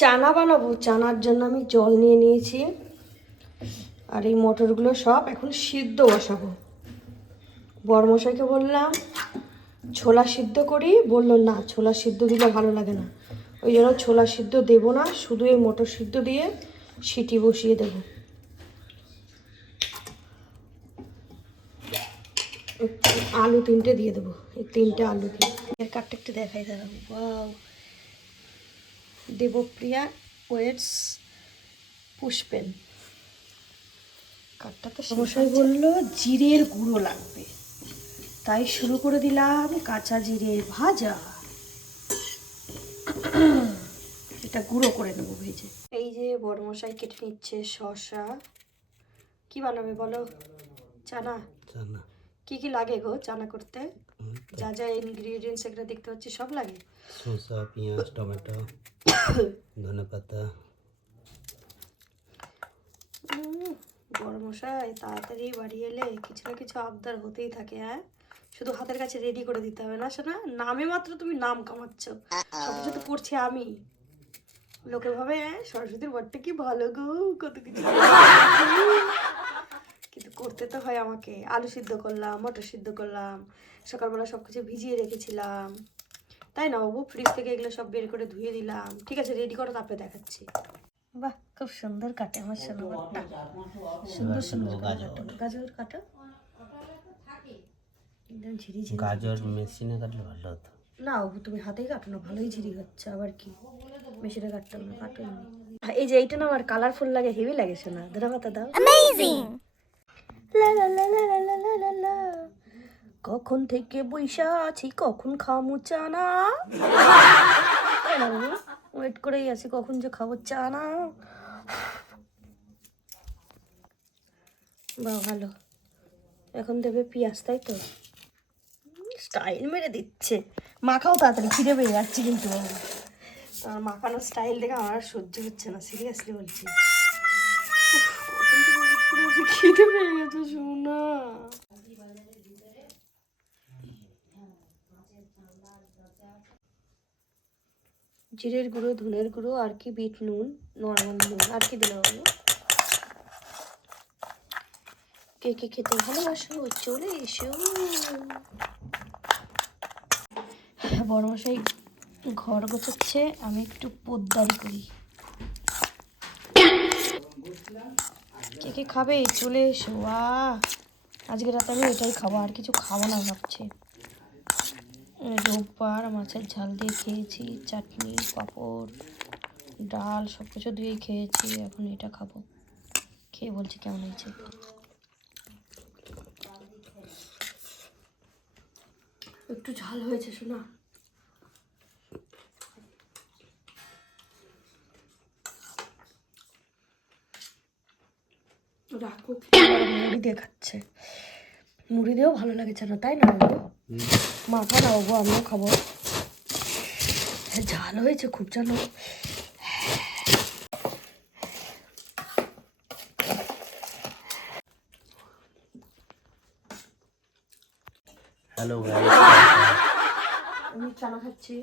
চানা বানাবো। চানার জন্য আমি জল নিয়ে নিয়েছি। আর এই মটরগুলো সব এখন সিদ্ধ বসাবো। বড়মশাইকে বললাম, ছোলা সিদ্ধ করি। বলল, না, ছোলা সিদ্ধ দিলে ভালো লাগে না। ওই জন্য ছোলা সিদ্ধ দেবো না, শুধু এই মটর সিদ্ধ দিয়ে সিটি বসিয়ে দেবো। আলু তিনটে দিয়ে দেবো। এই তিনটে আলু দিয়ে। কাঠটা একটু দেখাই ওয়াও। দেবপ্রিয়া ওয়েটস পুষ্পেন কাঠটা তো সমস্যায় বলল জিরের গুঁড়ো লাগবে। তাই শুরু করে দিলাম কাঁচা জিরে ভাজা। এটা গুঁড়ো করে নেব ভেজে। এই যে বড়মশাই কেটে নিচ্ছে শসা। কি বানাবে বলো? চানা? জানা কি কি লাগে গো চানা করতে? যা যা ইনগ্রিডিয়েন্টস এগুলো দেখতে পাচ্ছি সব লাগে? শসা পেঁয়াজ টমেটো ধনে পাতা। উম, বড় তাড়াতাড়ি বাড়ি এলে কিছু না কিছু আবদার হতেই থাকে হ্যাঁ? শুধু হাতের কাছে রেডি করে দিতে হবে না শোনা নামে মাত্র তুমি নাম কামাচ্ছ। সব কিছু তো করছি আমি। লোকে ভাবে হ্যাঁ সরস্বতীর বরটা কি ভালো গো কত কিছু করতে হয় আমাকে। আলু সিদ্ধ করলাম মটর সিদ্ধ করলাম সকালবেলা সব কিছু ভিজিয়ে রেখেছিলাম। তাই না বাবু? ফ্রিজ থেকে এগুলো সব বের করে ধুয়ে দিলাম। ঠিক আছে রেডি করো তারপরে দেখাচ্ছি। বাহ খুব সুন্দর কাটে আমার সোনাবারটা সুন্দর সুন্দর গাজর। কাটো। একদম ঝিরি ঝিরি গাজর মেশিনে কাটলে ভালো হতো। না বাবু তুমি হাতেই কাটো না ভালোই ঝিরি হচ্ছে। আবার কি? মেশিনে কাটতাম না কাটো এই যে এইটা না আমার কালারফুল লাগে হেভি লাগে শোনা ধরে পাতা দাও। অ্যামেজিং কখন থেকে বৈশা আছি, কখন খামু চানা? ওয়েট করেই আছি, কখন যে খাব চানা? বা ভালো। এখন দেবে পেঁয়াজ, তাই তো? স্টাইল মেরে দিচ্ছে। মাখাও তাড়াতাড়ি, খিদে পেয়ে যাচ্ছে কিন্তু। তোমার মাখানোর স্টাইল দেখে আমার আর সহ্য হচ্ছে না সিরিয়াসলি বলছি। পেয়ে গেছে শোনা জিরের গুঁড়ো, ধনের গুঁড়ো, আর কি বিট নুন নর্মাল নুন, আর কি দিলাম আমি? কে কে খেতে ভালোবাসো? চলে এসো। বড়মশাই ঘর গোছাচ্ছে, আমি একটু পোদ্দারি করি। কে কে খাবে? চলে এসো, আহ। আজকে রাতে আমি এটাই খাব, আর কিছু খাব না ভাবছি। রোববার মাছের ঝাল দিয়ে খেয়েছি, চাটনি, পাঁপড়, ডাল সব কিছু দিয়েই খেয়েছি, এখন এটা খাব। খেয়ে বলছি কেমন হয়েছে? একটু ঝাল হয়েছে, শোনা। রাখো মুড়ি দিয়ে খাচ্ছে মুড়ি দিয়েও ভালো লাগছে না তাই না বাবু? মাখা না বাবু আমিও খাব। ঝাল হয়েছে খুব জানো হ্যালো আমি চানা খাচ্ছি।